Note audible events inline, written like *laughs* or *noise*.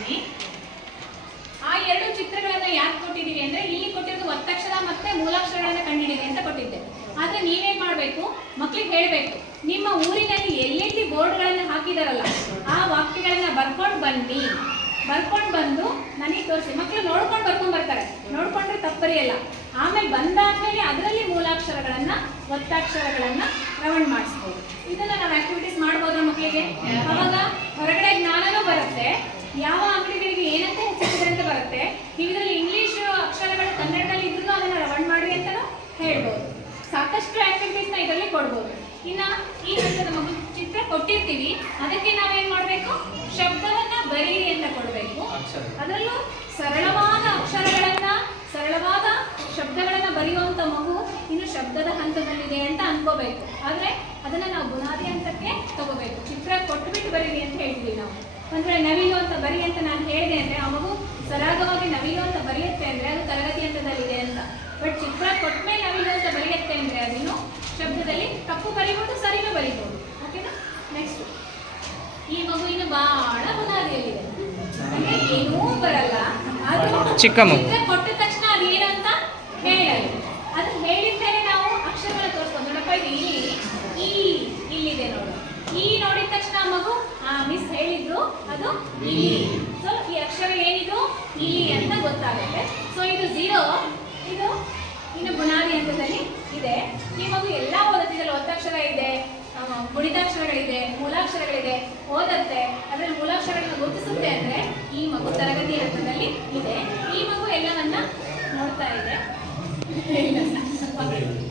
ಕೊಟ್ಟಿದ್ದೀನಿ ಆ ಎರಡು ಚಿತ್ರಗಳನ್ನ ಯಾಕೆ ಕೊಟ್ಟಿದ್ದೀವಿ ಅಂದ್ರೆ ಇಲ್ಲಿ ಕೊಟ್ಟಿರೋದು ಒತ್ತಕ್ಷರ ಮತ್ತೆ ಮೂಲಾಕ್ಷರಗಳನ್ನ ಕಂಡಿಡಿದೆ ಅಂತ ಕೊಟ್ಟಿದ್ದೆ. ಆದ್ರೆ ನೀವೇನ್ ಮಾಡ್ಬೇಕು? ಮಕ್ಳಿಗೆ ಹೇಳ್ಬೇಕು. ನಿಮ್ಮ ಊರಿನಲ್ಲಿ ಎಲ್ಲೆಲ್ಲಿ ಬೋರ್ಡ್ಗಳನ್ನ ಹಾಕಿದಾರಲ್ಲ, ಆ ವಾಕ್ಯಗಳನ್ನ ಬರ್ಕೊಂಡು ಬನ್ನಿ. ಬರ್ಕೊಂಡು ಬಂದು ನನಗೆ ತೋರಿಸಿ. ಮಕ್ಕಳು ನೋಡ್ಕೊಂಡು ಬರ್ಕೊಂಡ್ ಬರ್ತಾರೆ. ನೋಡ್ಕೊಂಡ್ರೆ ತಪ್ಪರಿಯಲ್ಲ ಆಮೇಲೆ ಬಂದಾದ್ಮೇಲೆ ಅದರಲ್ಲಿ ಮೂಲಾಕ್ಷರಗಳನ್ನ, ಒತ್ತಾಕ್ಷರಗಳನ್ನ ರವಣ್ ಮಾಡಿಸ್ಬೋದು. ಇದನ್ನ ನಾವು ಆಕ್ಟಿವಿಟೀಸ್ ಮಾಡ್ಬೋದಾ ಮಕ್ಕಳಿಗೆ ಕೊಟ್ಟಿರ್ತೀವಿ. ಅದಕ್ಕೆ ನಾವೇನ್ ಮಾಡಬೇಕು? ಶಬ್ದವನ್ನ ಬರೀರಿ ಅಂತ ಕೊಡಬೇಕು. ಅದರಲ್ಲೂ ಸರಳವಾದ ಅಕ್ಷರಗಳನ್ನ ಸರಳವಾದ ಶಬ್ದಗಳನ್ನ ಬರೆಯುವಂತ ಮಗು ಇನ್ನು ಶಬ್ದದ ಹಂತದಲ್ಲಿದೆ ಅಂತ ಅನ್ಕೋಬೇಕು. ಆದ್ರೆ ಅದನ್ನ ನಾವು ಬುನಾದಿ ಹಂತಕ್ಕೆ ತಗೋಬೇಕು. ಚಿತ್ರ ಕೊಟ್ಬಿಟ್ಟು ಬರೀರಿ ಅಂತ ಹೇಳ್ತೀವಿ ನಾವು. ಒಂದ್ ವೇಳೆ ನವಿಲು ಅಂತ ಬರಿ ಅಂತ ನಾನು ಹೇಳಿದೆ ಅಂದ್ರೆ ಆ ಮಗು ಸರಾಗವಾಗಿ ನವಿಲು ಅಂತ ಬರೆಯುತ್ತೆ ಅಂದ್ರೆ ಅದು ತರಗತಿ ಹಂತದಲ್ಲಿದೆ ಅಂತ. ಬಟ್ ಚಿತ್ರ ಕೊಟ್ಮೇಲೆ ನವಿಲು ಅಂತ ಬರೆಯುತ್ತೆ ಅಂದ್ರೆ ಅದನ್ನು ಈ ಮಗು ಇನ್ನು ಬಹಳ ಬುನಾದಿಯಲ್ಲಿದೆ ಏನೂ ಬರಲ್ಲ. ಅದು ಚಿಕ್ಕ ಮಗು. ಕೊಟ್ಟ ತಕ್ಷಣ ಅದು ಏನಂತ ಹೇಳಲ್ಲ. ಅದು ಹೇಳಿದ್ಮೇಲೆ ನಾವು ಅಕ್ಷರಗಳ ತೋರಿಸ್ಕೊಂಡು ನೋಡಪ್ಪ ಇದು ಇಲ್ಲಿ ಈ ಇಲ್ಲಿದೆ ನೋಡು. ಈ ನೋಡಿದ ತಕ್ಷಣ ಮಗು ಆ ಮಿಸ್ ಹೇಳಿದ್ರು ಅದು ಈ ಸೊ ಈ ಅಕ್ಷರ ಏನಿದು? ಈ ಅಂತ ಗೊತ್ತಾಗುತ್ತೆ. ಸೊ ಇದು ಝೀರೋ ಇದು ಇನ್ನು ಬುನಾದಿ ಹಂತದಲ್ಲಿ ಇದೆ. ಈ ಮಗು ಎಲ್ಲ ಓದುತ್ತಿದ್ದಲ್ಲಿ ಒತ್ತಕ್ಷರ ಇದೆ ಆ, ಗುಣಿತಾಕ್ಷರಗಳಿದೆ, ಮೂಲಾಕ್ಷರಗಳಿದೆ, ಓದತ್ತೆ, ಅದರಲ್ಲಿ ಮೂಲಾಕ್ಷರಗಳನ್ನು ಗುರುತಿಸುತ್ತೆ ಅಂದ್ರೆ ಈ ಮಗು ತರಗತಿ ಹಂತದಲ್ಲಿ ಇದೆ. ಈ ಮಗು ಎಲ್ಲವನ್ನ ನೋಡ್ತಾ ಇದೆ. *laughs*